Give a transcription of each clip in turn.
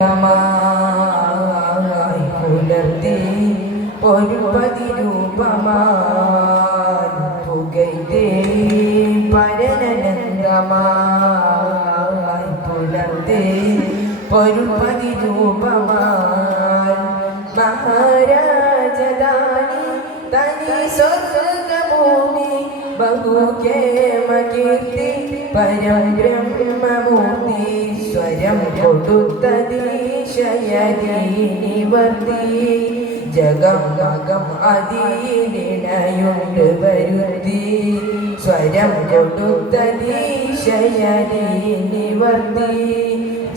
മായി പുലർത്തി ഒരുപതി രൂപമായി പുകൈതേ പരനനന്ദമായി പുലർത്തി ഒരുപതി രൂപമായി മഹാരാജധാനി തനി സ്വർഗഭൂമി ബഹുകേമകീർത്തി പരബ്രഹ്മ സ്വരം കൊടുത്തതീശയരീനിവർത്തി ജഗം മകം അതീനിണയുണ്ട് വരുത്തി. സ്വരം കൊടുത്തതീശയരീനിവർത്തി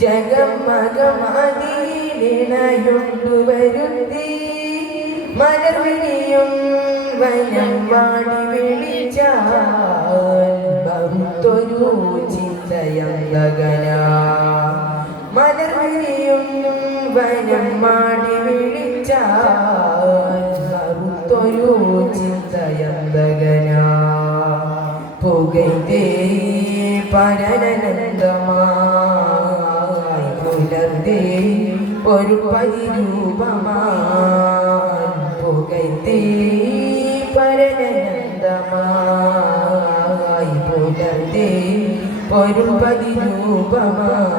ജഗം മകം അതീനിണയുണ്ട് വരുത്തി. മലർവിനിയും വനം വാടി വിളിച്ചാൽ ബഹുത്തൊരു ചിന്തയന്തകന. മലർവിനിയും വനം മാടി വിളിച്ചൊരു ചിന്തയന്തകന. പുകൈതേ പരനന്ദമായി പുലർത്തേ ഒരു പരിരൂപമായി പുകൈതേ പരനന്ദമായി പുലർത്തേ ഒരു പരിരൂപമായി